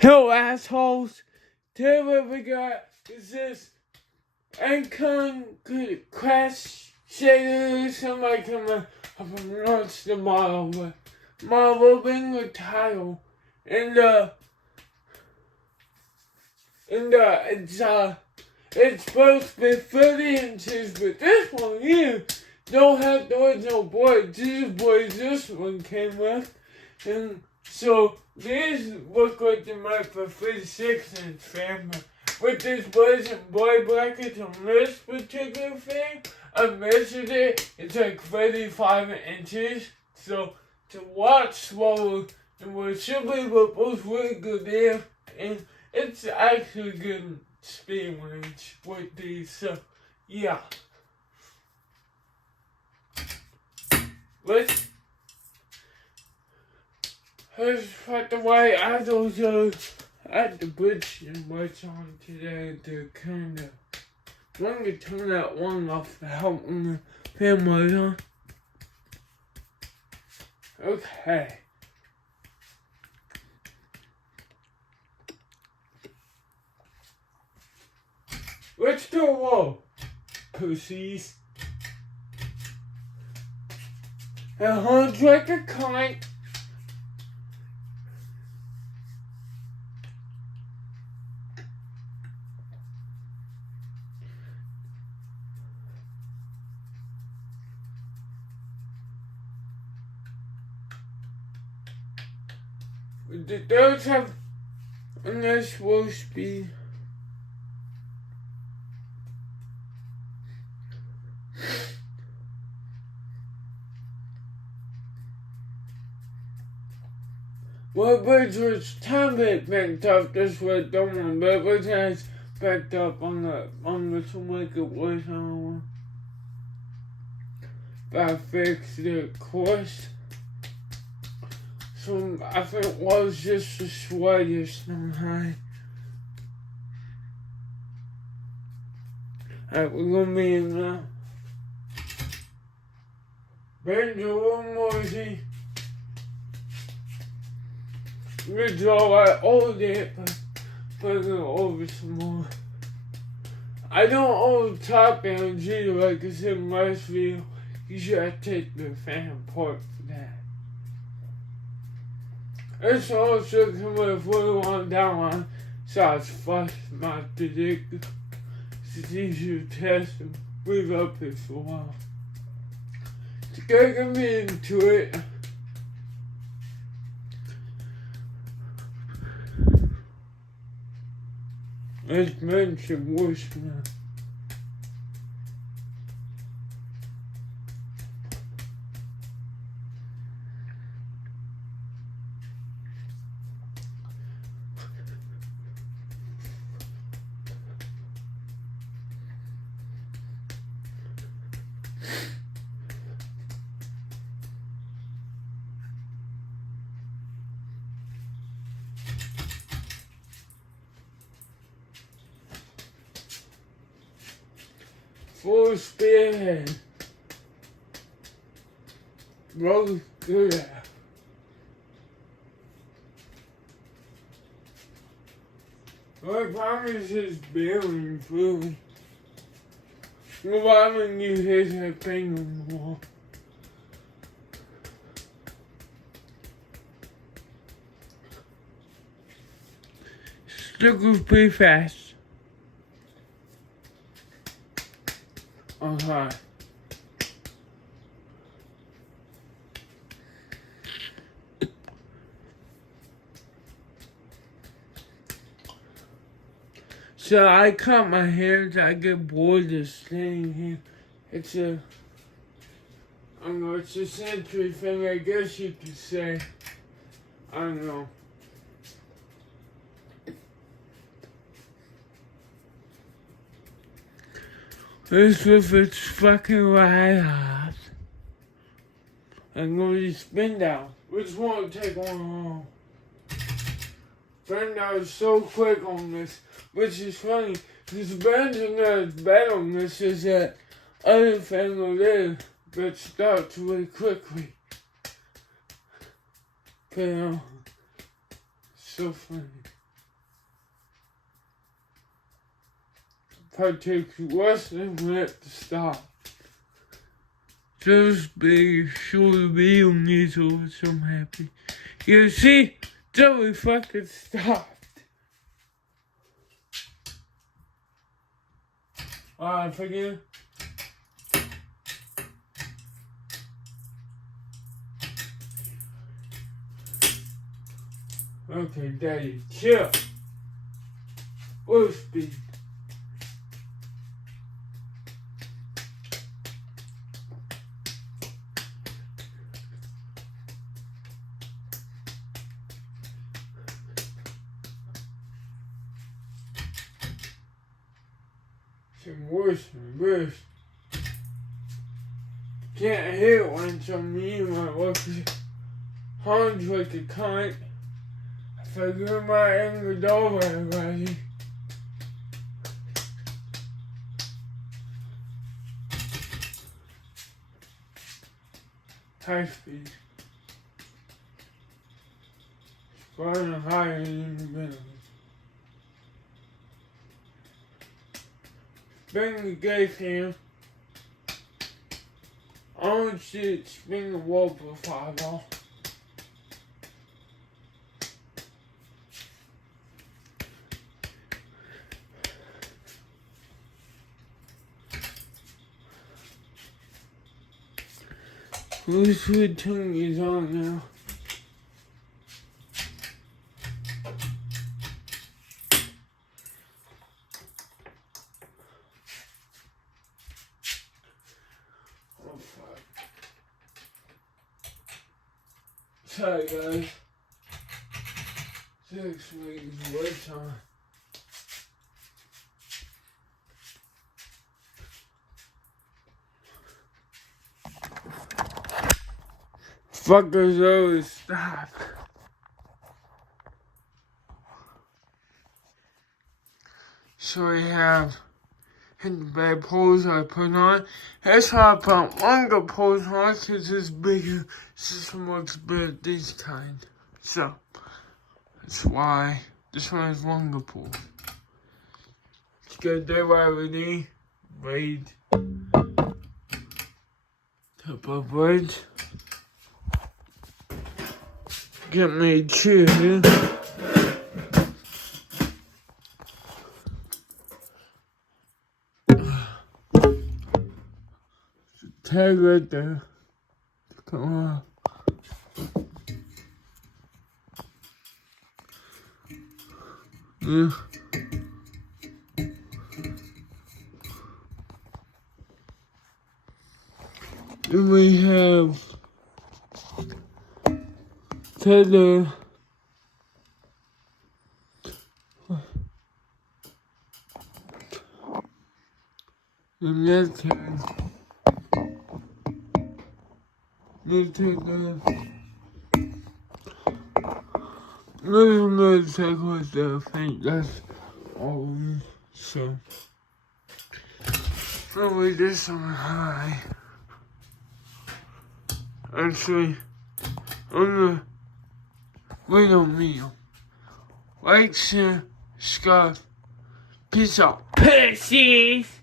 Hello, assholes. Today what we got is this encon crash shader. Somebody come up and launch the model, but model being the title. And it's supposed to be 30 inches, but this one here don't have the original board. These boards this one came with, and so these look like they might for 36-inch fan, but with this wasn't board brackets on this particular fan, I measured it, it's like 35 inches, so to watch slower, and what should be both really good there, and it's actually good speed range with these, so yeah. Let's put the white idols at the bridge and what's on today to kind of want to turn that one off to help when the family on. Okay. Let's do a roll, pussies. And hold like a kite. Those have a nice slow speed. Well, bridge was time bit backed up this way, don't want, but it has backed up on the to make it worse. I don't know. But I fixed it, of course. So I think it was just the slightest high. Alright, we're gonna be in now. Bend a little more, see. Good job, I hold it, but I'm gonna over some more. I don't hold top down either, like I said in last video. You should take the fan apart for that. It's also coming with a on down line, so it's flush my predictor. It's easier to test and leave up it for a while. To get me into it. Let's mention worse now. Full speed ahead. Roll through that. I promise it's bearing fluid. Why when you hit that thing on the wall? Still goes pretty fast. Okay. So I cut my hair. I get bored of staying here. It's a century thing, I guess you could say. I don't know. This with its fucking right off. I'm going to spin down, which won't take long. Spin down is so quick on this, which is funny, because the bending not as bad on this as that other thing over there that starts really quickly. But, so funny. if I take less than a minute to stop. Just be sure the video needs over, so I'm happy. You see, the fucking stopped. Alright, forget. Okay, Daddy, chill. Full speed. Some worse and worse. Can't hear it when some me my work horns like a cunt. I figure my angered over already. High speed. It's running higher than the minimum. Spin the gate here. I don't see it spin the wall profile though. Troubleshooting is on now. Oh fuck. Sorry guys. 6 weeks wait time. Fuckers always stop. So we have hit the bad poles I put on. That's how I put longer poles on because it's bigger. System works better this kind. So that's why this one has longer poles. Let's get that ready. Braid. Top of braids. Get me a chair here. Tag right there. Come on. Yeah. Then we have tether. The next time. Let's take a little take with the thing. That's all. So, probably this on high. Actually, I'm gonna wait on me. Like, share, subscribe. Peace out. Pussies!